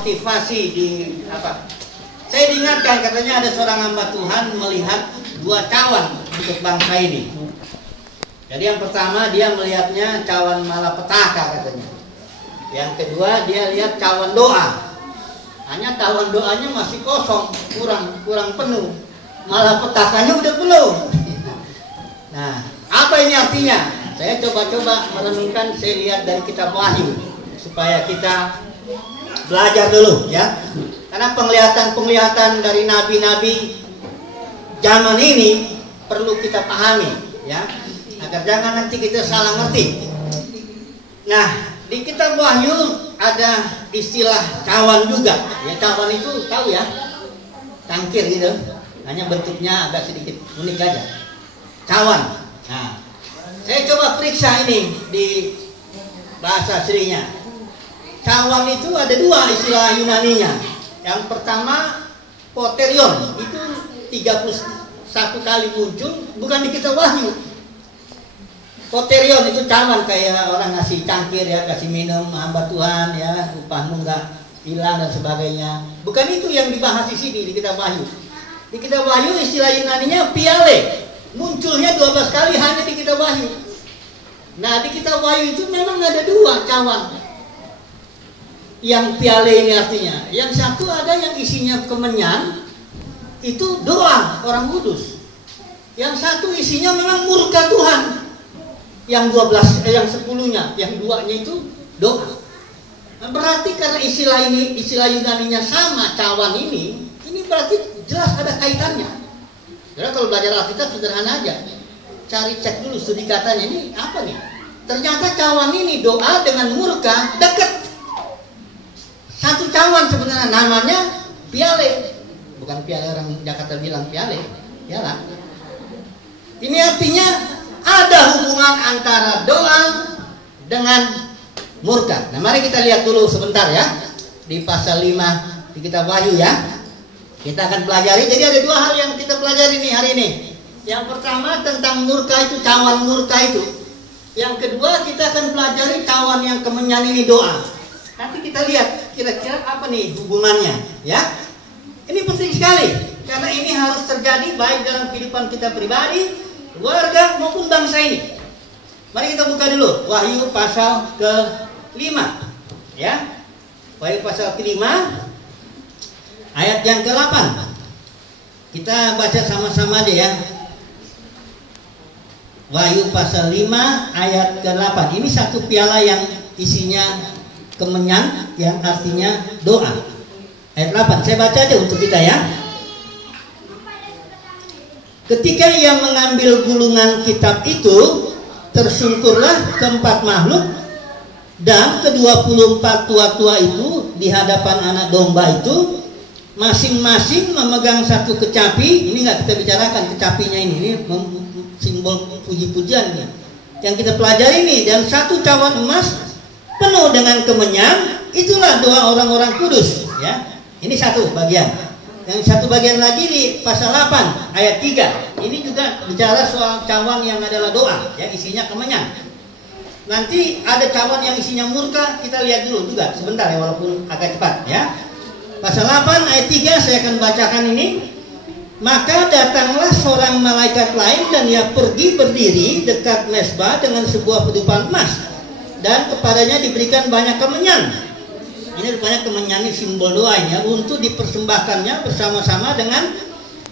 motivasi di apa? Saya diingatkan katanya ada seorang hamba Tuhan melihat dua cawan untuk bangsa ini. Jadi yang pertama dia melihatnya cawan malapetaka katanya. Yang kedua dia lihat cawan doa. Hanya cawan doanya masih kosong, kurang penuh. Malapetakanya udah penuh. Nah, apa ini artinya? Saya coba-coba merenungkan, saya lihat dari kitab Wahyu supaya kita belajar dulu ya. Karena penglihatan dari nabi-nabi zaman ini perlu kita pahami ya, agar jangan nanti kita salah ngerti. Nah, di kitab Wahyu ada istilah cawan juga. Ya, cawan itu tahu ya, cangkir gitu. Hanya bentuknya agak sedikit unik aja. Cawan. Nah, saya coba periksa ini di bahasa aslinya. Cawan itu ada dua istilah Yunaninya. Yang pertama poterion, itu 31 kali muncul, bukan di kitab Wahyu. Poterion itu cawan, kayak orang ngasih cangkir ya, kasih minum hamba Tuhan ya, upahmu nggak hilang dan sebagainya. Bukan itu yang dibahas di sini di kitab Wahyu. Di kitab Wahyu istilah Yunaninya piale, munculnya 12 kali hanya di kitab Wahyu. Nah, di kitab Wahyu itu memang ada dua cawan. Yang piale ini artinya, yang satu ada yang isinya kemenyan, itu doa orang kudus. Yang satu isinya memang murka Tuhan. Yang 10-nya, yang duanya itu doa. Nah, berarti karena istilah Yunaninya sama cawan ini berarti jelas ada kaitannya. Karena kalau belajar Alkitab sederhana aja, cari cek dulu studi katanya, ini apa nih? Ternyata cawan ini doa dengan murka dekat. Satu cawan sebenarnya namanya piale. Bukan piale orang Jakarta bilang piale, piala. Ini artinya ada hubungan antara doa dengan murka. Nah, mari kita lihat dulu sebentar ya. Di pasal 5 di kitab Wahyu ya. Kita akan pelajari. Jadi ada dua hal yang kita pelajari nih hari ini. Yang pertama tentang murka itu, cawan murka itu. Yang kedua kita akan pelajari cawan yang kemenyan ini doa. Nanti kita lihat kira-kira apa nih hubungannya ya. Ini penting sekali karena ini harus terjadi baik dalam kehidupan kita pribadi, keluarga maupun bangsa ini. Mari kita buka dulu Wahyu pasal ke-5 ya. Wahyu pasal ke-5 ayat yang ke-8. Kita baca sama-sama aja ya. Wahyu pasal 5 ayat ke-8. Ini satu piala yang isinya kemenyan yang artinya doa. Ayat 8, saya baca aja untuk kita ya. Ketika ia mengambil gulungan kitab itu, tersungkurlah keempat makhluk dan ke-24 tua-tua itu di hadapan anak domba itu, masing-masing memegang satu kecapi. Ini nggak kita bicarakan kecapinya ini simbol puji-pujian nih. Yang kita pelajari ini, dan satu cawan emas penuh dengan kemenyan, itulah doa orang-orang kudus ya. Ini satu bagian. Yang satu bagian lagi di pasal 8 ayat 3. Ini juga bicara soal cawan yang adalah doa ya, isinya kemenyan. Nanti ada cawan yang isinya murka, kita lihat dulu juga sebentar ya, walaupun agak cepat ya. Pasal 8 ayat 3 saya akan bacakan ini. Maka datanglah seorang malaikat lain dan ia pergi berdiri dekat mezbah dengan sebuah pedupan emas, dan kepadanya diberikan banyak kemenyan. Ini rupanya kemenyan ini simbol doanya untuk dipersembahkannya bersama-sama dengan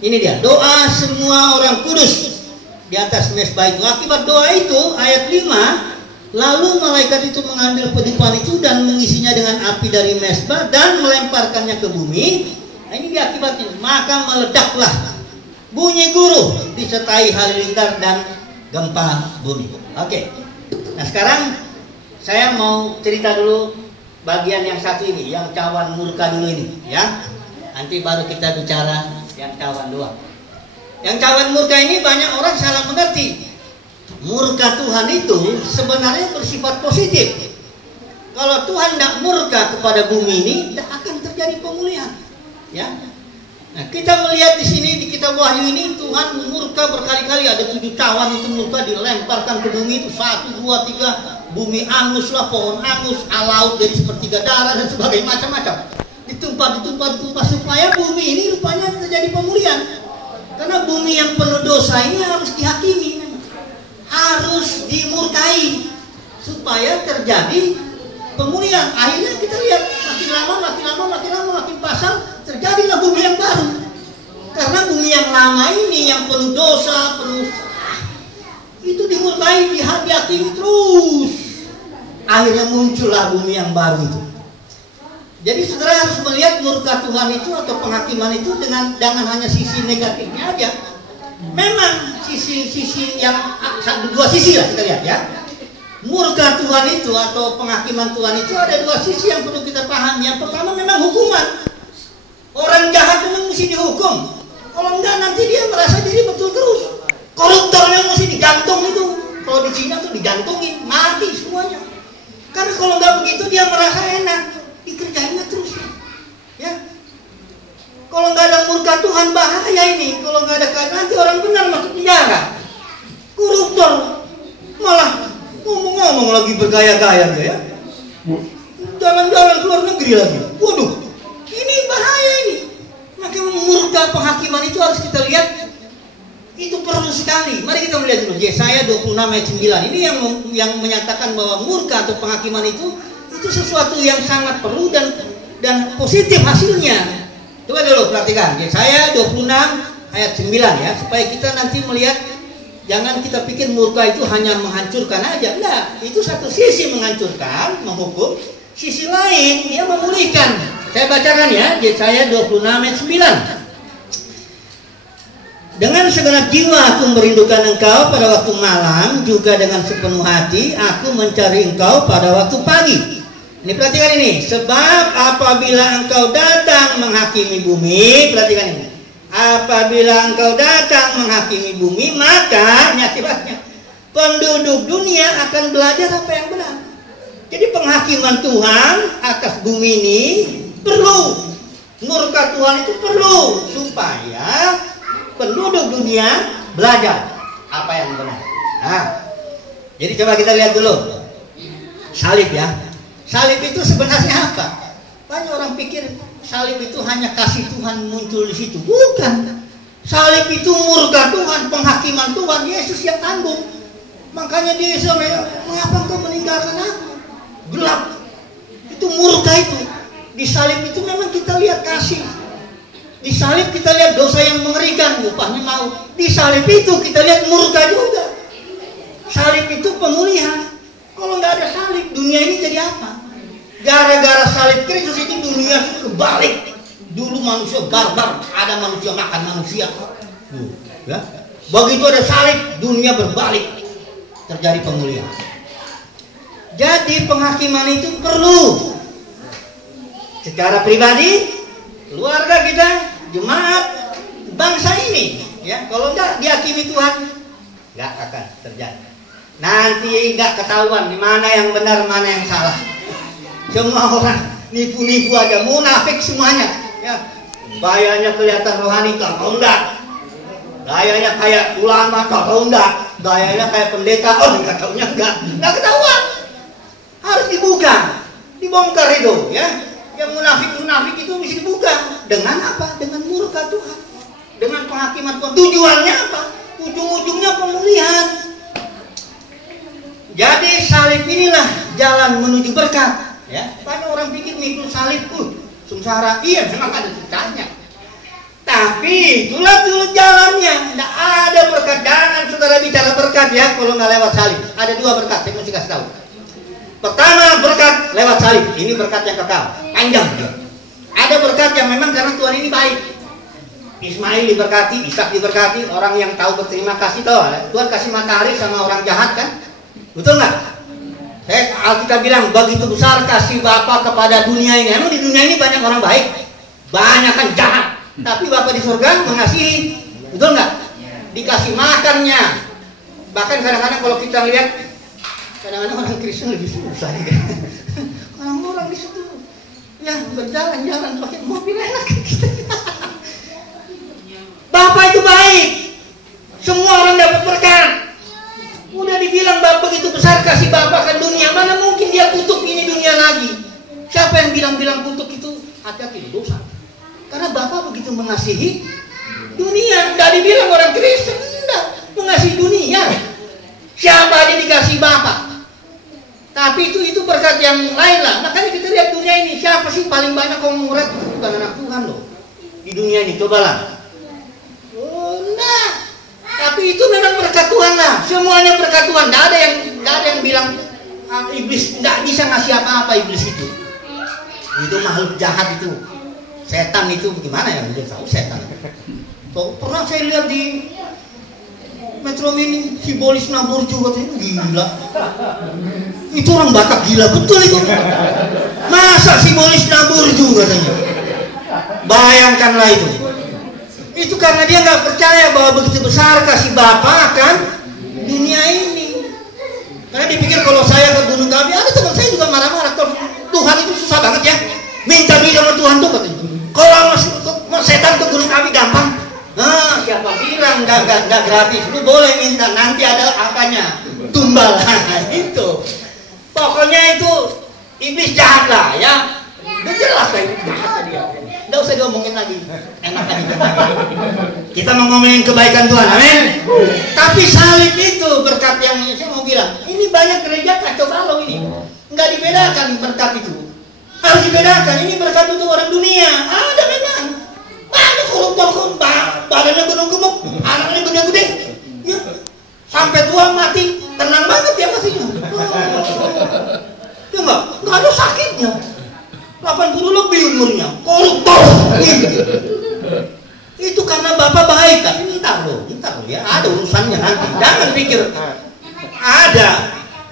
ini dia doa semua orang kudus di atas mezbah itu. Akibat doa itu ayat 5, lalu malaikat itu mengambil pedupan itu dan mengisinya dengan api dari mezbah dan melemparkannya ke bumi. Nah, ini dia akibatnya, maka meledaklah bunyi guruh disertai halilintar dan gempa bumi. Oke. Nah, sekarang saya mau cerita dulu bagian yang satu ini, yang cawan murka dulu ini ya. Nanti baru kita bicara yang cawan doa. Yang cawan murka ini banyak orang salah mengerti. Murka Tuhan itu sebenarnya bersifat positif. Kalau Tuhan tidak murka kepada bumi ini, tidak akan terjadi pemulihan ya. Nah, kita melihat di sini di kitab Wahyu ini Tuhan murka berkali-kali, ada 7 cawan itu murka dilemparkan ke bumi itu, 1, 2, 3, bumi angus lah, pohon angus, laut jadi sepertiga darah dan sebagainya, macam-macam. tumpah-tumpah supaya bumi ini rupanya terjadi pemulihan. Karena bumi yang penuh dosa ini harus dihakimi, harus dimurkai supaya terjadi pemulihan. Akhirnya kita lihat makin lama makin pasang, terjadilah bumi yang baru. Karena bumi yang lama ini yang penuh dosa, penuh itu dimurkai, dihakimi terus. Akhirnya muncullah bumi yang baru itu. Jadi saudara harus melihat murka Tuhan itu atau penghakiman itu dengan hanya sisi negatifnya aja. Memang sisi yang dua sisi lah kita lihat ya. Murka Tuhan itu atau penghakiman Tuhan itu ada dua sisi yang perlu kita pahami. Yang pertama memang hukuman. Orang jahat memang mesti dihukum. Kalau enggak nanti dia merasa diri betul terus. Koruptor memang mesti digantung itu. Kalau di Cina tuh digantungin, mati semuanya. Karena kalau enggak begitu dia merasa enak, dikerjainnya terus. Ya. Kalau enggak ada murka Tuhan bahaya ini. Kalau enggak ada nanti orang benar masuk penjara. Koruptor malah ngomong-ngomong lagi bergaya-gaya ya. Jalan-jalan ke luar negeri lagi. Waduh, ini bahaya ini. Maka murka penghakiman itu harus kita lihat. Itu perlu sekali. Mari kita melihat dulu Yesaya 26 ayat 9. Ini yang menyatakan bahwa murka atau penghakiman itu sesuatu yang sangat perlu dan positif hasilnya. Coba dulu perhatikan Yesaya 26 ayat 9 ya, supaya kita nanti melihat. Jangan kita pikir murka itu hanya menghancurkan aja. Enggak, itu satu sisi menghancurkan, menghukum. Sisi lain dia memulihkan. Saya bacakan ya, Yesaya 26 ayat 9. Dengan segenap jiwa aku merindukan engkau pada waktu malam, juga dengan sepenuh hati aku mencari engkau pada waktu pagi. Ini perhatikan ini. Sebab apabila engkau datang menghakimi bumi, perhatikan ini. Apabila engkau datang menghakimi bumi, maka ini akibatnya penduduk dunia akan belajar apa yang benar. Jadi penghakiman Tuhan atas bumi ini perlu. Murka Tuhan itu perlu supaya penduduk dunia belajar apa yang benar. Nah, jadi coba kita lihat dulu salib ya. Salib itu sebenarnya apa? Banyak orang pikir salib itu hanya kasih Tuhan muncul di situ. Bukan. Salib itu murka Tuhan, penghakiman Tuhan. Yesus yang tanggung. Makanya dia mengapa engkau meninggalkan aku? Gelap. Itu murka itu. Di salib itu memang kita lihat kasih. Di salib kita lihat dosa yang mengerikan, upahnya maut. Di salib itu kita lihat murka juga. Salib itu pemulihan. Kalau nggak ada salib, dunia ini jadi apa? Gara-gara salib Kristus itu dunia kebalik. Dulu manusia barbar, ada manusia makan manusia. Ya. Begitu ada salib, dunia berbalik. Terjadi pemulihan. Jadi penghakiman itu perlu. Secara pribadi, keluarga kita, jemaat, bangsa ini, ya, kalau enggak dihakimi Tuhan, enggak akan terjadi. Nanti enggak ketahuan di mana yang benar, mana yang salah. Semua orang nipu-nipu aja, munafik semuanya, ya. Gayanya kelihatan rohani, tahu enggak? Gayanya kayak ulama, tahu enggak? Gayanya kayak pendeta, enggak tahunya enggak ketahuan. Harus dibuka, dibongkar itu, ya. Yang munafik itu bisa dibuka. Dengan apa? Dengan murka Tuhan. Dengan penghakiman Tuhan. Tujuannya apa? Ujung-ujungnya pemulihan. Jadi salib inilah jalan menuju berkat. Ya, banyak orang pikir mikul salib, sengsara. Iya, memang ada ceritanya. Tapi itulah dulu jalannya. Tidak ada berkat. Jangan saudara bicara berkat ya kalau nggak lewat salib. Ada dua berkat, saya mesti kasih tahu. Pertama berkat lewat salib, ini berkat yang kekal, panjang dia. Ada berkat yang memang karena Tuhan ini baik. Ismail diberkati, Ishak diberkati, orang yang tahu berterima kasih tahu. Tuhan kasih matahari sama orang jahat kan, betul nggak? Alkitab bilang begitu besar kasih Bapa kepada dunia ini. Emang di dunia ini banyak orang baik, banyak kan jahat. Tapi Bapa di surga mengasihi, betul nggak? Dikasih makannya. Bahkan kadang-kadang kalau kita lihat. Kadang-kadang orang Kristen lebih susah ya. Orang-orang di situ ya berjalan-jalan pakai mobil enak kita. Bapak itu baik. Semua orang dapat berkat. Udah dibilang Bapak begitu besar kasih Bapak ke dunia, mana mungkin dia kutuk ini dunia lagi. Siapa yang bilang-bilang kutuk itu hati-hati dosa. Karena Bapa begitu mengasihi dunia. Tidak dibilang orang Kristen, tidak mengasihi dunia. Siapa aja dikasih Bapa. Tapi itu berkat yang lain lah. Makanya kita lihat dunia ini, siapa sih paling banyak kaum murid? Bukan anak Tuhan loh. Di dunia ini, cobalah. Oh, nah. Tapi itu memang berkat Tuhan lah. Semuanya berkat Tuhan. Tidak ada yang bilang iblis tidak bisa ngasih apa-apa iblis itu. Itu makhluk jahat itu. Setan itu gimana ya? Dia tahu setan. Pernah saya lihat di Metro Mini si Bolis Naburju katanya gila. Itu orang Batak gila betul itu. Masa si Bolis Naburju katanya. Bayangkanlah itu. Itu karena dia nggak percaya bahwa begitu besar kasih Bapa akan dunia ini. Karena dipikir kalau saya ke gunung kami, ada teman saya juga marah-marah. Kalau Tuhan itu susah banget ya. Minta sama Tuhan tuh katanya. Kalau mau setan ke gunung kami gampang. Nah, siapa bilang nggak gratis? Lu boleh minta, nanti ada apanya? Tumbal. Itu. Pokoknya itu iblis jahat lah ya. Udah jelas lah iblis jahat dia. Nggak usah diomongin lagi. Enak lagi. Kita mau ngomongin kebaikan Tuhan, amin. Tapi salib itu berkat yang saya mau bilang. Ini banyak gereja kacau balau ini. Nggak dibedakan berkat itu. Harus dibedakan. Ini berkat untuk orang dunia. Ada memang. Banyak koruptor, badannya gemuk, anaknya gede-gede. Ya. Sampai tua mati, tenang banget ya kasihnya. Ya nggak ada sakitnya. 80 lebih umurnya, koruptor. Itu karena Bapak baik, tapi ntar loh ya, ada urusannya nanti. Jangan pikir ada.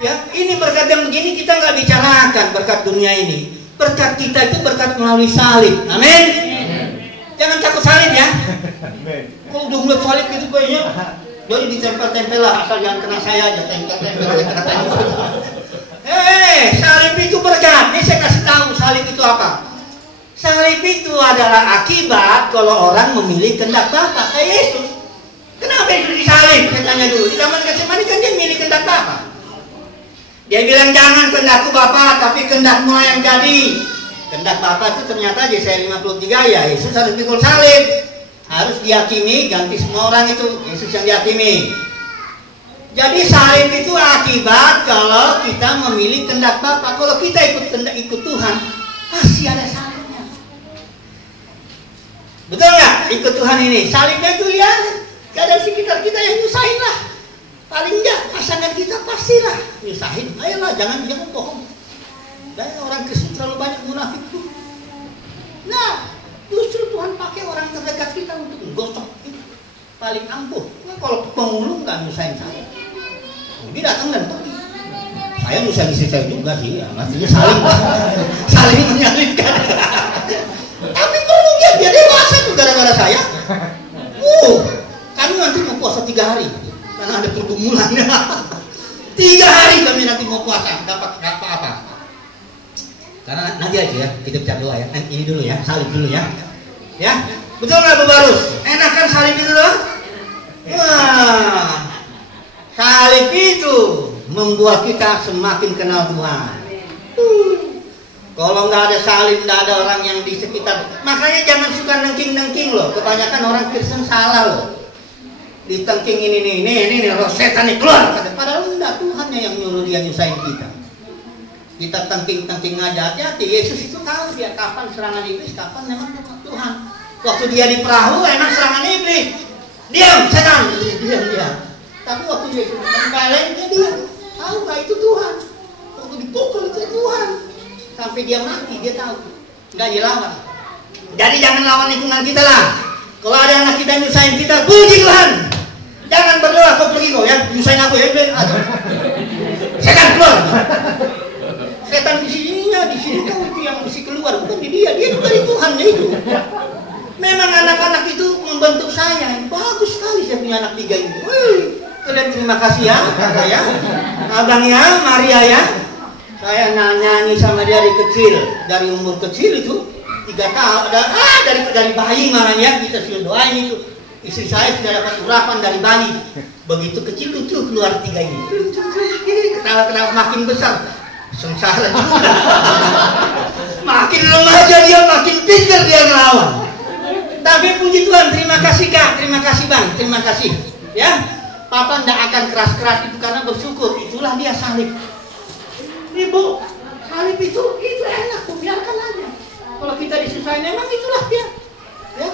Ya, ini berkat yang begini kita nggak bicarakan berkat dunia ini. Berkat kita itu berkat melalui salib. Amin. Jangan takut salib ya. Kalau udah ngeliat salib gitu kayaknya, jadi ditempel-tempel lah, asal jangan kena saya aja, tempel-tempel kena tanya. Salib itu berkat. Ini saya kasih tahu salib itu apa. Salib itu adalah akibat kalau orang memilih kehendak Bapa. Kayak Yesus. Kenapa itu disalib? Saya tanya dulu. Di zaman Getsemani kan dia milih kehendak Bapa. Dia bilang jangan kehendakku Bapa, tapi kehendakmu yang jadi. Kehendak Bapa itu ternyata Yesaya 53 ya Yesus harus pikul salib, harus dihakimi, ganti semua orang itu Yesus yang dihakimi. Jadi salib itu akibat kalau kita memilih kehendak Bapa. Kalau kita ikut Tuhan, pasti ada salibnya. Betul nggak? Ikut Tuhan ini, salibnya itu lihat, keadaan sekitar kita yang nyusahin lah. Paling enggak pasangan kita pastilah nyusahin. Ayolah, jangan bohong. Dan orang Kristen terlalu banyak munafik tuh. Nah, justru Tuhan pakai orang terdekat kita untuk menggosok itu. Paling ampuh. Nah, kalau pemulung nggak nyusahin saya, dia datang dan pergi. Saya nyusahin istri saya juga sih, ya. Maksudnya saling menyalibkan. Tapi perlu dia dewasa tuh gara-gara saya. Kami nanti mau puasa 3 hari karena ada pergumulannya. 3 hari kami nanti mau puasa, dapat apa? Karena nanti aja ya, kita bicara doa ya. Ini dulu ya, salib dulu ya. Ya, betul nggak Bu Barus? Enak kan salib itu loh? Wah, salib itu membuat kita semakin kenal Tuhan. Kalau nggak ada salib, nggak ada orang yang di sekitar. Makanya jangan suka nengking loh. Kebanyakan orang Kristen salah loh. Ditengking ini roh setan ini keluar. Padahal enggak, Tuhannya yang nyuruh dia nyusahin kita. Kita tengking aja, hati-hati. Yesus itu tahu dia kapan serangan iblis, kapan memang Tuhan. Waktu dia di perahu emang serangan iblis. Diam, setan. Diam. Tapi waktu Yesus kembali dia diam. Tahu nggak itu Tuhan? Waktu dipukul itu Tuhan. Sampai dia mati dia tahu. Nggak dilawan. Jadi jangan lawan lingkungan kita lah. Kalau ada anak kita nyusahin kita, puji Tuhan. Jangan berdoa, kau pergi kau ya, nyusahin aku ya. Setan keluar. Setan di sini kau itu yang mesti keluar, bukan di dia itu dari Tuhannya itu. Memang anak-anak itu membentuk saya. Bagus sekali saya punya anak 3 ini. Kalian terima kasih ya, kakak ya, abang ya, Maria ya. Saya nyanyi sama dia dari kecil, dari umur kecil itu 3 tahun. Dari bayi marahnya kita sudah doain itu. Istri saya sudah dapat urapan dari bayi. Begitu kecil lucu keluar 3 ini. Ketawa-ketawa makin besar. Sengsara juga. Makin remaja dia, makin pintar dia ngelawan. Kami puji Tuhan, terima kasih Kak, terima kasih Bang, terima kasih. Ya, Papa tidak akan keras-keras itu karena bersyukur. Itulah dia salib. Ibu, salib itu enak, biarkan aja. Kalau kita disusahin, memang itulah dia. Ya,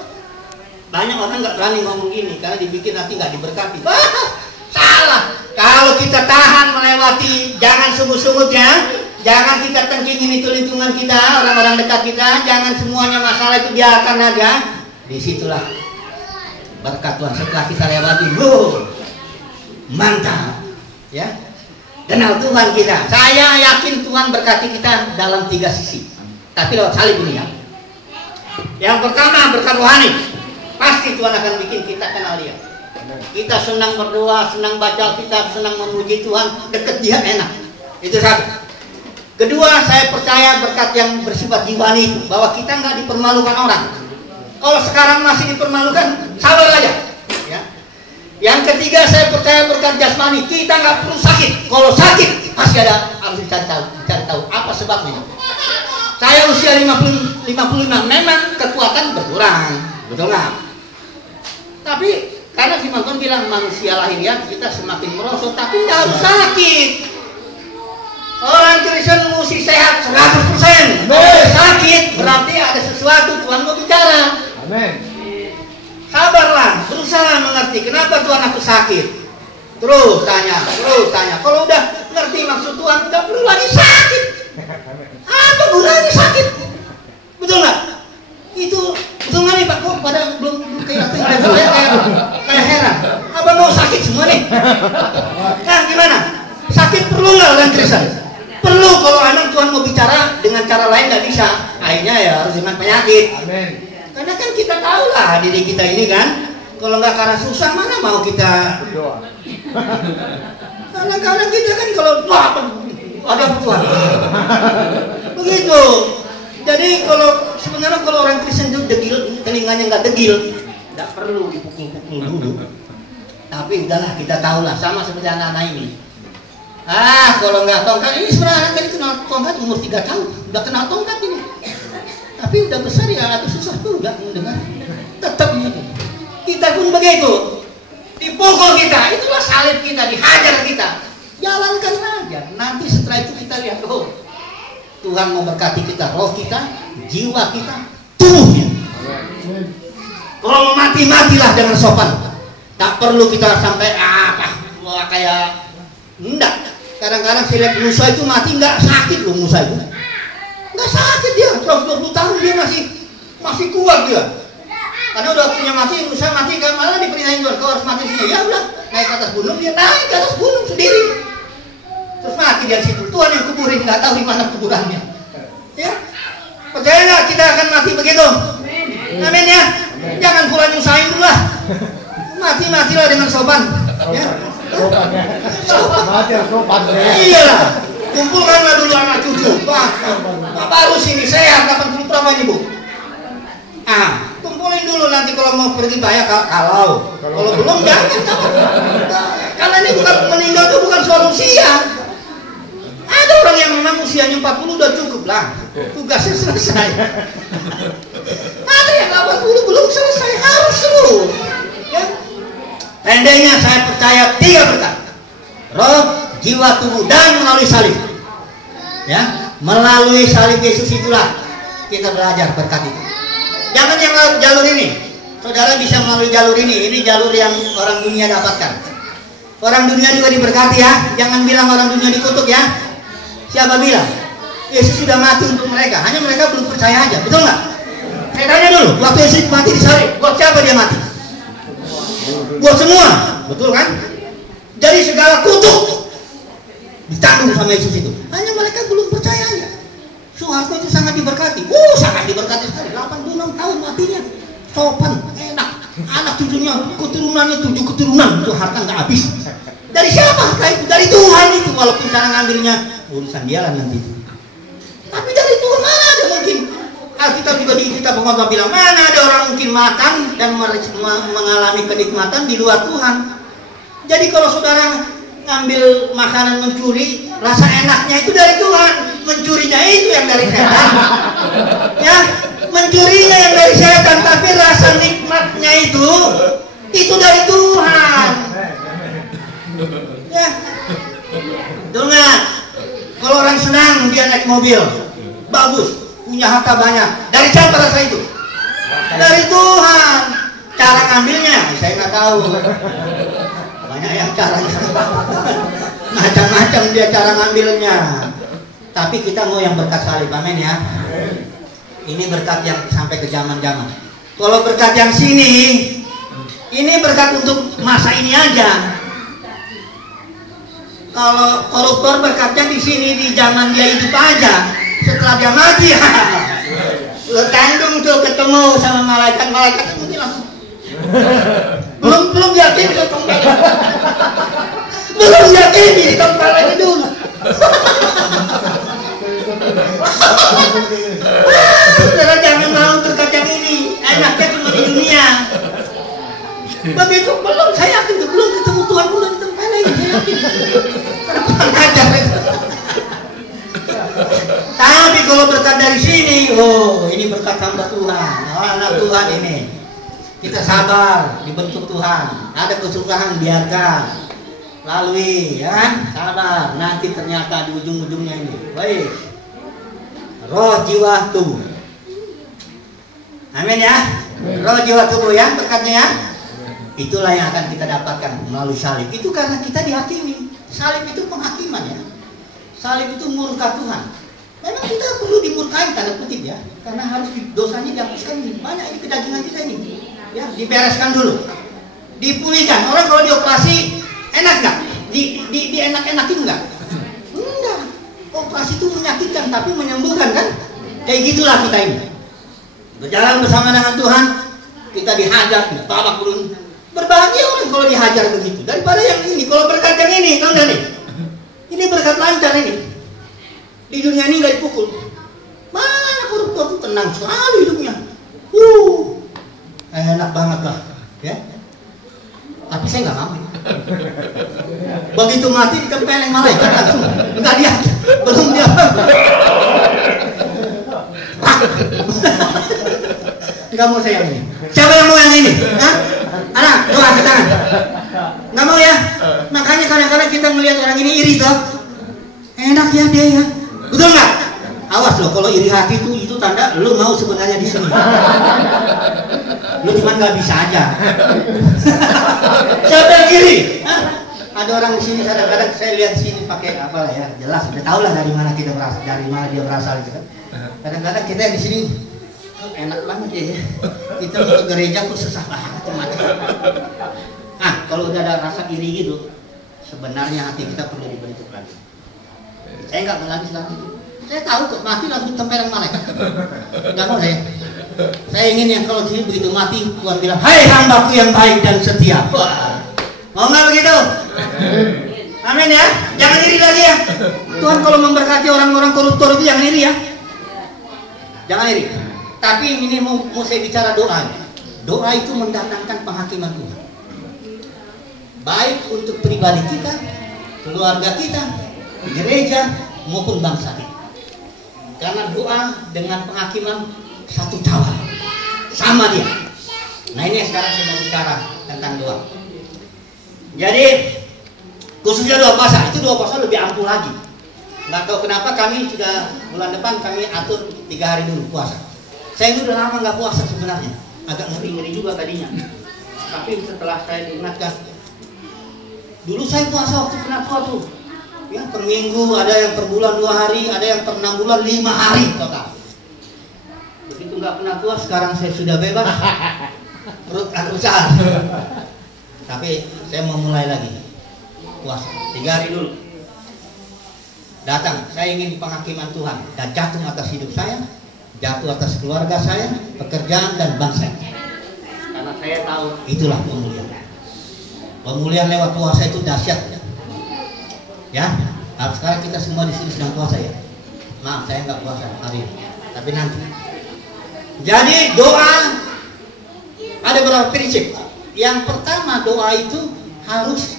banyak orang nggak berani ngomong gini karena dibikin nanti nggak diberkati. Salah. Kalau kita tahan melewati, jangan sungut-sungut ya. Jangan kita tengkingin itu lingkungan kita, orang-orang dekat kita. Jangan semuanya masalah itu biarkan aja. Disitulah berkat Tuhan setelah kita lewati. Mantap. Ya. Kenal Tuhan kita. Saya yakin Tuhan berkati kita dalam 3 sisi. Tapi lewat salib ini ya. Yang pertama berkat rohani. Pasti Tuhan akan bikin kita kenal Dia. Kita senang berdoa, senang baca kitab, senang memuji Tuhan, dekat Dia enak. Itu satu. Kedua, saya percaya berkat yang bersifat jiwani, bahwa kita nggak dipermalukan orang. Kalau sekarang masih dipermalukan, sabar aja. Ya. Yang ketiga, saya percaya berkat jasmani, kita nggak perlu sakit. Kalau sakit, pasti ada, harus dicari tahu apa sebabnya. Saya usia 55, memang kekuatan berkurang, betul nggak? Tapi karena firman Tuhan bilang manusia lahiriah kita semakin merosot, tapi tidak harus sakit. Orang Kristen mesti sehat 100%. Boleh sakit berarti ada sesuatu Tuhan mau bicara. Amin. Sabarlah, berusaha mengerti kenapa Tuhan aku sakit. Terus tanya. Kalau udah ngerti maksud Tuhan, nggak perlu lagi sakit. Apa gunanya sakit? Betul nggak? Itu betul nggak nih Pak? Kok pada belum kayak heran. Apa mau sakit semua nih? Nah gimana? Sakit perlu nggak orang Kristen? Perlu. Kalau anak Tuhan mau bicara dengan cara lain nggak bisa. Akhirnya ya harus dengan penyakit. Amin. Karena kan kita tahu lah diri kita ini kan. Kalau nggak karena susah mana mau kita berdoa. Kadang-kadang kita kan kalau ada Tuhan. Begitu. Jadi sebenarnya kalau orang Kristen itu degil, telinganya nggak degil, nggak perlu dipukul-pukul dulu. Tapi udahlah kita tahu lah, sama seperti anak-anak ini. Kalau nggak tongkat, ini sebenarnya anak tadi kenal tongkat umur 3 tahun, udah kenal tongkat ini. Tapi udah besar ya agak susah tuh nggak mendengar. Tetap gitu. Kita pun begitu. Dipukul kita, itulah salib kita, dihajar kita. Jalankan aja. Nanti setelah itu kita lihat, Tuhan mau berkati kita, roh kita, jiwa kita, tubuhnya. Kalau mau mati, matilah dengan sopan. Tak perlu kita sampai kayak enggak. Kadang-kadang saya lihat Musa itu mati nggak sakit loh. Musa itu nggak sakit, dia 120 tahun dia masih kuat dia. Karena udah punya mati, Musa mati kan malah diperintahin Tuhan, kau harus mati sini. Ya udah, naik ke atas gunung, dia naik ke atas gunung sendiri. Terus mati dari situ. Tuhan yang kuburin, nggak tahu di mana kuburannya. Ya, percaya nggak kita akan mati begitu? Amin ya. Jangan pula nyusahin dulu lah. Matilah dengan sopan. Ya. Sopan. Iyalah. Kumpulkanlah dulu anak cucu. Bapak harus ini sehat 80 berapa nih Bu? Kumpulin dulu nanti kalau mau pergi bayar kalau belum jangan. Karena ini bukan meninggal itu bukan soal usia. Ada orang yang memang usianya 40 udah cukup lah, tugasnya selesai. Ada yang 80 belum selesai, harus dulu. Ya. Pendeknya saya percaya 3 berkat: roh, jiwa, tubuh, dan melalui salib. Ya, melalui salib Yesus itulah kita belajar berkat itu. Jangan yang jalur ini. Saudara bisa melalui jalur ini. Ini jalur yang orang dunia dapatkan. Orang dunia juga diberkati ya. Jangan bilang orang dunia dikutuk ya. Siapa bilang? Yesus sudah mati untuk mereka. Hanya mereka belum percaya aja. Betul nggak? Saya tanya dulu. Waktu Yesus mati di salib, buat siapa dia mati? Buat semua. Betul kan? Jadi segala kutuk ditanggung sama Yesus itu. Hanya mereka belum percaya aja. Soeharto itu sangat diberkati. Sangat diberkati sekali. 86 tahun matinya. Sopan, enak. Anak cucunya, keturunannya 7 keturunan. Itu harta nggak habis. Dari siapa harta itu? Dari Tuhan itu. Walaupun cara ngambilnya urusan dia lah nanti. Tapi dari Tuhan mana ada mungkin? Alkitab juga di kitab Pengkhotbah bilang mana ada orang mungkin makan dan mengalami kenikmatan di luar Tuhan. Jadi kalau saudara ngambil makanan mencuri, rasa enaknya itu dari Tuhan. Mencurinya itu yang dari setan. Ya, mencurinya yang dari setan, tapi rasa rasa nikmatnya itu dari Tuhan. Ya, betul nggak? Kalau orang senang dia naik mobil, bagus, punya harta banyak. Dari siapa rasa itu? Dari Tuhan. Cara ngambilnya, saya nggak tahu. Banyak yang caranya, macam-macam dia cara ngambilnya. Tapi kita mau yang berkat salib, amin ya. Ini berkat yang sampai ke zaman-zaman. Kalau berkat yang sini, ini berkat untuk masa ini aja. Kalau koruptor berkatnya di sini di zaman dia hidup aja. Setelah dia mati, lo tanggung tuh ketemu sama malaikat mungkin langsung. Belum yakin belum yakin dikempel lagi dulu. Saudara jangan mau berkat yang ini, enaknya cuma di dunia. Begitu belum, saya yakin tuh belum ketemu Tuhan belum ditempelin, saya yakin. Karena kurang ajar. Tapi kalau berkat dari sini, oh ini berkat hamba Tuhan, anak Tuhan ini. Kita sabar, dibentuk Tuhan. Ada kesusahan biarkan, lalui, ya sabar. Nanti ternyata di ujung-ujungnya ini, baik. Roh jiwa tubuh. Amin ya. Roh jiwa tubuh ya berkatnya ya. Itulah yang akan kita dapatkan melalui salib. Itu karena kita dihakimi. Salib itu penghakiman ya. Salib itu murka Tuhan. Memang kita perlu dimurkai tanda kutip ya. Karena harus dosanya dihapuskan ini. Banyak ini kedagingan kita ini. Ya, dibereskan dulu. Dipulihkan. Orang kalau dioperasi enak nggak? Di enak-enakin nggak? Enggak. Operasi itu menyakitkan tapi menyembuhkan kan? Kayak gitulah kita ini. Berjalan bersama dengan Tuhan, kita dihajar, ditabak dulu. Berbahagia orang kalau dihajar begitu. Daripada yang ini, kalau berkat yang ini, tahu nggak nih? Ini berkat lancar ini. Di dunia ini nggak dipukul. Mana koruptor itu tenang sekali hidupnya. Enak banget lah, ya. Tapi saya nggak mau. Begitu mati ditempelin malaikat langsung, nggak dia, belum dia. Nggak mau saya yang ini. Siapa yang mau yang ini? Hah? Anak, doa ke tangan. Nggak mau ya? Makanya kadang-kadang kita melihat orang ini iri toh. Enak ya dia ya. Betul nggak? Awas loh, kalau iri hati itu tanda lu mau sebenarnya di sini. Lu cuma nggak bisa aja. Siapa yang iri? Hah? Ada orang di sini kadang-kadang saya lihat sini pakai apa lah ya, jelas udah tahu lah dari mana kita berasal, dari mana dia berasal gitu kan. Kadang-kadang kita yang di sini enak banget ya. Kita mau ke gereja kok susah banget mati. Ah, kalau udah ada rasa iri gitu, sebenarnya hati kita perlu dibentuk lagi. Saya nggak mau lagi seperti itu. Saya tahu kok mati langsung tempelan malaikat. Nggak mau saya. Saya ingin yang kalau sini begitu mati Tuhan bilang, hai hambaku yang baik dan setia. Wah, mau nggak begitu? Amin ya. Jangan iri lagi ya. Tuhan kalau memberkati orang-orang koruptor itu jangan iri ya. Jangan iri. Tapi ini mau saya bicara doa. Doa itu mendatangkan penghakiman Tuhan. Baik untuk pribadi kita, keluarga kita, gereja maupun bangsa kita. Karena doa dengan penghakiman satu cawan, sama dia. Nah ini sekarang saya mau bicara tentang doa. Jadi khususnya doa puasa, itu doa puasa lebih ampuh lagi. Nggak tahu kenapa kami sudah bulan depan kami atur 3 hari dulu puasa. Saya itu udah lama nggak puasa sebenarnya, agak ngeri-ngeri juga tadinya. Tapi setelah saya diingatkan, dulu saya puasa waktu penatua tuh, ya per minggu, ada yang per bulan 2 hari, ada yang per 6 bulan 5 hari total. Begitu nggak penatua, sekarang saya sudah bebas, perut aku besar. Tapi saya mau mulai lagi puasa 3 hari dulu. Datang, saya ingin penghakiman Tuhan dan jatuh atas hidup saya, jatuh atas keluarga saya, pekerjaan dan bangsa. Karena saya tahu itulah pemulihan. Pemulihan lewat puasa itu dahsyat. Ya, sekarang kita semua di sini sedang puasa ya. Maaf, saya nggak puasa hari ini, tapi nanti. Jadi doa ada beberapa prinsip. Yang pertama, doa itu harus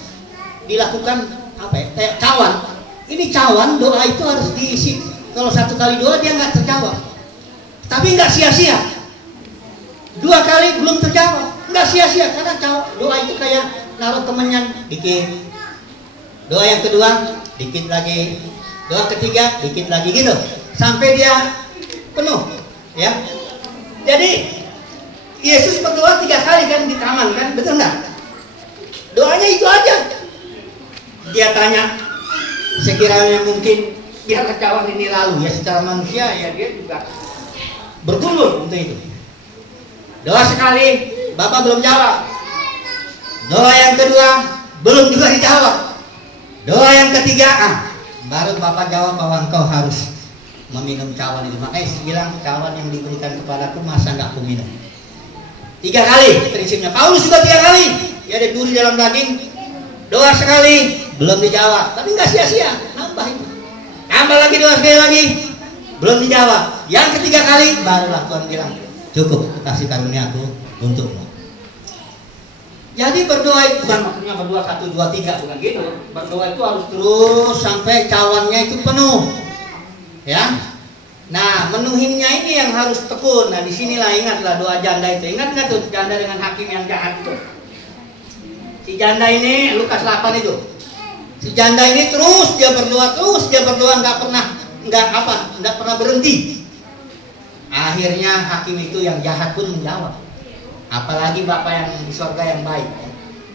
dilakukan apa ya? Kayak cawan. Ini cawan, doa itu harus diisi. Kalau 1 kali doa dia nggak terjawab, tapi nggak sia-sia. 2 2 kali belum terjawab, nggak sia-sia, karena doa itu kayak naruh kemenyan dikit, doa yang kedua dikit lagi, doa ketiga dikit lagi gitu, sampai dia penuh, ya. Jadi Yesus berdoa 3 kali kan di taman kan, betul nggak? Doanya itu aja. Dia tanya, sekiranya mungkin biar kecawang ini lalu ya, secara manusia ya dia juga bergumul untuk itu. Doa sekali, Bapak belum jawab. Doa yang kedua, belum juga dijawab. Doa yang ketiga, baru Bapak jawab bahwa engkau harus meminum cawan itu. Makanya bilang, cawan yang diberikan kepadaku masa nggak aku minum. 3 kali prinsipnya. Paulus juga 3 kali. Ya, ada duri dalam daging. Doa sekali, belum dijawab. Tapi nggak sia-sia, nambah itu. Tambah lagi, doa sekali lagi, belum dijawab. Yang ketiga kali, barulah Tuhan bilang, cukup kasih karunia aku untukmu. Jadi berdoa itu bukan maksudnya berdoa 1, 2, 3, bukan gitu. Berdoa itu harus terus sampai cawannya itu penuh, ya. Nah, menuhinnya ini yang harus tekun. Nah, disinilah ingatlah doa janda itu. Ingat nggak tuh janda dengan hakim yang jahat itu? Si janda ini Lukas 8 itu. Si janda ini terus dia berdoa, nggak pernah berhenti. Akhirnya hakim itu yang jahat pun menjawab. Apalagi Bapak yang di surga yang baik.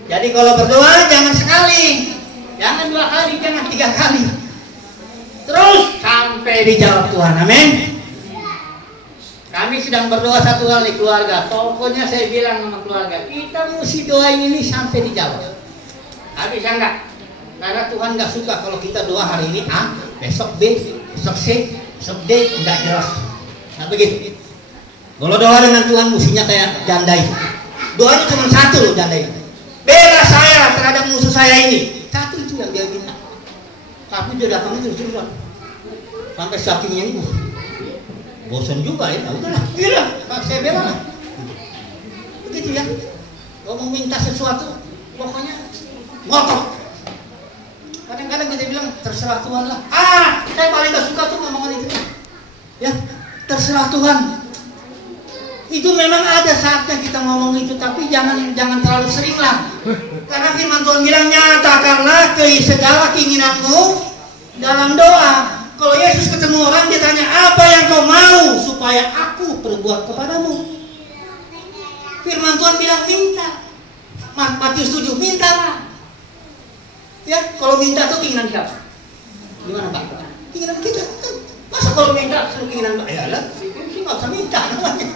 Jadi kalau berdoa jangan sekali, jangan 2 kali, jangan 3 kali. Terus sampai dijawab Tuhan. Amin. Kami sedang berdoa 1 kali keluarga. Pokoknya saya bilang sama keluarga, kita mesti doain ini sampai dijawab. Tapi bisa enggak? Karena Tuhan nggak suka kalau kita doa hari ini A, besok B, besok C, besok D, nggak jelas. Nah begitu. Kalau doa dengan Tuhan mestinya kayak janda itu. Doanya cuma 1 loh janda itu. Bela saya terhadap musuh saya ini. 1 itu yang dia minta. Tapi dia datang terus-terusan. Sampai sakingnya itu bosan juga ya. Nah, udahlah, iya, saya bela lah. Begitu ya. Kalau mau minta sesuatu, pokoknya ngotot. Kadang-kadang kita bilang terserah Tuhan lah. Saya paling gak suka tuh ngomongan itu. Ya, terserah Tuhan. Itu memang ada saatnya kita ngomong itu, tapi jangan terlalu sering lah. Karena firman Tuhan bilang, nyatakanlah segala keinginanmu dalam doa. Kalau Yesus ketemu orang, dia tanya, apa yang kau mau supaya aku perbuat kepadamu? Firman Tuhan bilang, minta. Matius 7, mintalah. Ya, kalau minta itu keinginan siapa? Gimana Pak? Keinginan kita kan. Masa kalau minta itu keinginan Pak? Ya lah, sih nggak usah minta namanya.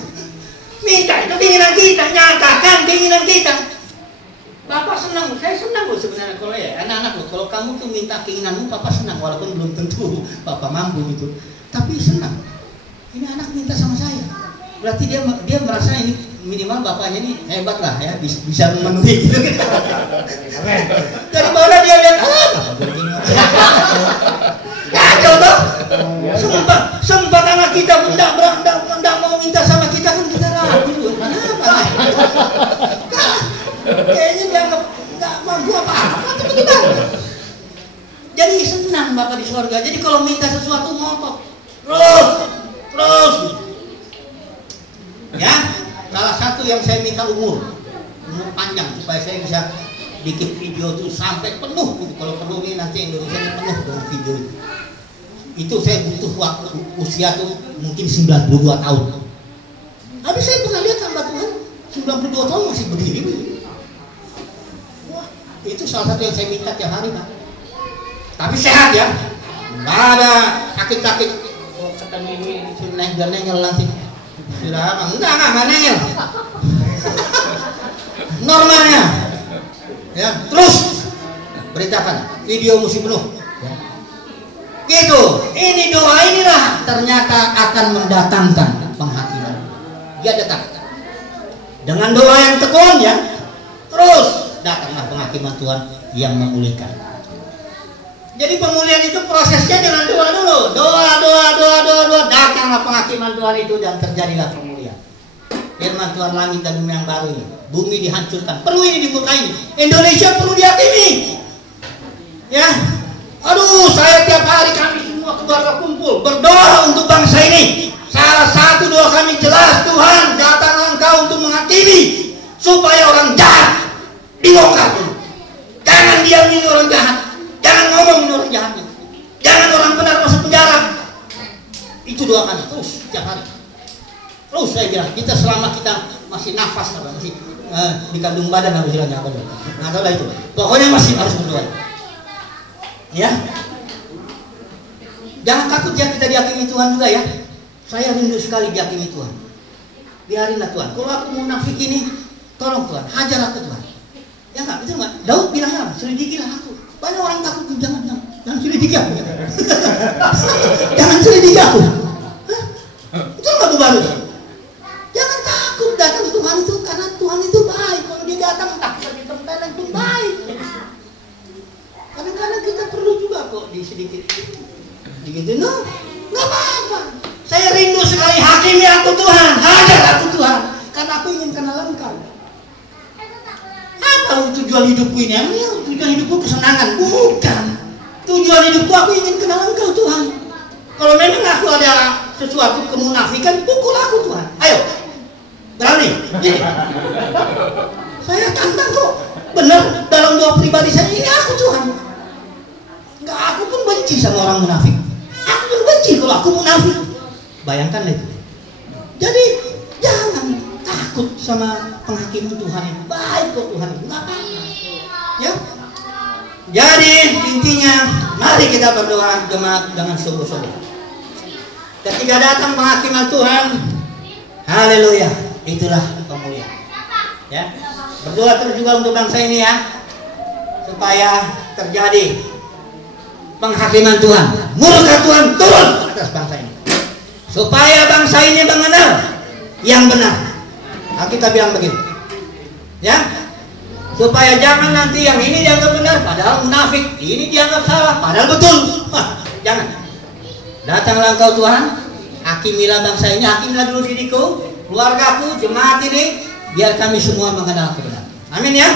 Minta itu keinginan kita, nyatakan keinginan kita. Bapak senang, saya senang loh sebenarnya kalau ya anak-anak loh. Kalau kamu tuh minta keinginanmu, Bapak senang walaupun belum tentu Bapak mampu gitu. Tapi senang. Ini anak minta sama saya. Berarti dia merasa ini minimal bapaknya ini hebat lah ya, bisa memenuhi gitu. Daripada dia lihat kacau tuh. Sempat anak kita pun tidak mau minta sama kita kan kita ragu. Kenapa? Kayaknya dia nggak mampu apa-apa. Jadi senang Bapak di surga. Jadi kalau minta sesuatu ngotot terus. Ya, salah satu yang saya minta umur panjang supaya saya bisa bikin video itu sampai penuh. Kalau perlu nih nanti Indonesia ini penuh dengan video itu. Itu saya butuh waktu usia tuh mungkin 92 tahun. Tapi saya pernah lihat hamba Tuhan 92 tahun masih berdiri. Wah, itu salah satu yang saya minta tiap hari Pak. Tapi sehat ya, nggak ada sakit-sakit. Oh, ketemu ini naik dan nengel nanti. Sudah, enggak nengel. Normalnya, ya terus beritakan video mesti penuh. Ya. Gitu, ini doa inilah ternyata akan mendatangkan penghakiman. Dia datang dengan doa yang tekun ya, terus datanglah penghakiman Tuhan yang memulihkan. Jadi pemulihan itu prosesnya dengan doa dulu. Doa, datanglah penghakiman Tuhan itu dan terjadilah pemulihan. Firman Tuhan, langit dan bumi yang baru ini, bumi dihancurkan, perlu ini dimurkai. Indonesia perlu dihakimi. Ya, aduh, saya tiap hari kami semua keluarga kumpul berdoa untuk bangsa ini. Salah satu doa kami jelas, Tuhan, datanglah Engkau untuk menghakimi supaya orang jahat dibongkar dulu. Jangan diam ini orang jahat, jangan ngomong ini orang jahatnya, jangan orang benar masuk penjara. Itu doakan terus setiap hari. Terus saya bilang, kita selama kita masih nafas, masih di kandung badan harus bilangnya apa dulu. Nah, tahu lah itu. Pokoknya masih harus berdoa. Ya. Jangan takut ya kita dihakimi Tuhan juga ya. Saya rindu sekali dihakimi Tuhan. Biarinlah Tuhan. Kalau aku munafik ini, tolong Tuhan, hajar aku Tuhan. Ya enggak, betul enggak? Daud bilangnya, selidikilah aku. Banyak orang takut, jangan selidiki aku. Jangan selidiki aku. Betul enggak Bu Barus? Jangan takut datang Tuhan itu, karena Tuhan itu baik. Kalau dia datang, tak bisa ditempelin pun baik. Kadang-kadang kita perlu juga kok disedikit. Begitu, no? Nggak apa-apa. Saya rindu sekali hakimi aku Tuhan, hajar aku Tuhan, karena aku ingin kenal Engkau. Apa tujuan hidupku ini? Emangnya tujuan hidupku kesenangan? Bukan. Tujuan hidupku aku ingin kenal Engkau Tuhan. Kalau memang aku ada sesuatu kemunafikan, pukul aku Tuhan. Ayo, berani? Ini. Saya tantang kok. Benar dalam doa pribadi saya, ini aku Tuhan. Enggak, aku pun benci sama orang munafik. Aku pun benci kalau aku munafik. Bayangkan itu. Jadi jangan takut sama penghakiman Tuhan itu. Baik kok Tuhan itu, nggak apa-apa. Ya. Jadi intinya, mari kita berdoa jemaat dengan sungguh-sungguh. Ketika datang penghakiman Tuhan, haleluya, itulah kemuliaan. Ya. Berdoa terus juga untuk bangsa ini ya, supaya terjadi penghakiman Tuhan, murka Tuhan turun atas bangsa ini, supaya bangsa ini mengenal yang benar. Nah, kita bilang begitu, ya, supaya jangan nanti yang ini dianggap benar, padahal munafik, ini dianggap salah, padahal betul. Jangan. Datanglah Engkau Tuhan, hakimilah bangsa ini, hakimilah dulu diriku, keluargaku, jemaat ini, biar kami semua mengenal kebenaran. Amin ya.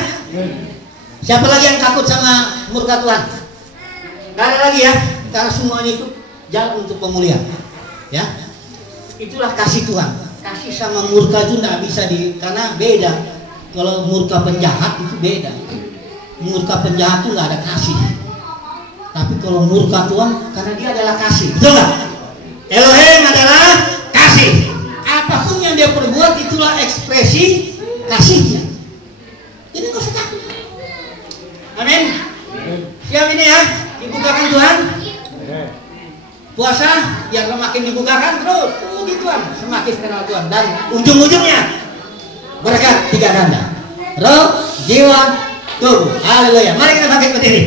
Siapa lagi yang takut sama murka Tuhan? Gak ada lagi ya, karena semuanya itu jalan untuk pemulihan. Ya, itulah kasih Tuhan. Kasih sama murka itu tidak bisa karena beda. Kalau murka penjahat itu beda. Murka penjahat itu nggak ada kasih. Tapi kalau murka Tuhan, karena dia adalah kasih, betul nggak? Elohim adalah kasih. Apapun yang dia perbuat itulah ekspresi kasihnya. Jadi nggak usah takut. Amin. Siap ini ya. Dibukakan Tuhan. Puasa yang semakin dibukakan terus puji Tuhan, semakin kenal Tuhan, dan ujung-ujungnya berkat 3 ganda, roh, jiwa, tubuh. Haleluya. Mari kita bangkit berdiri.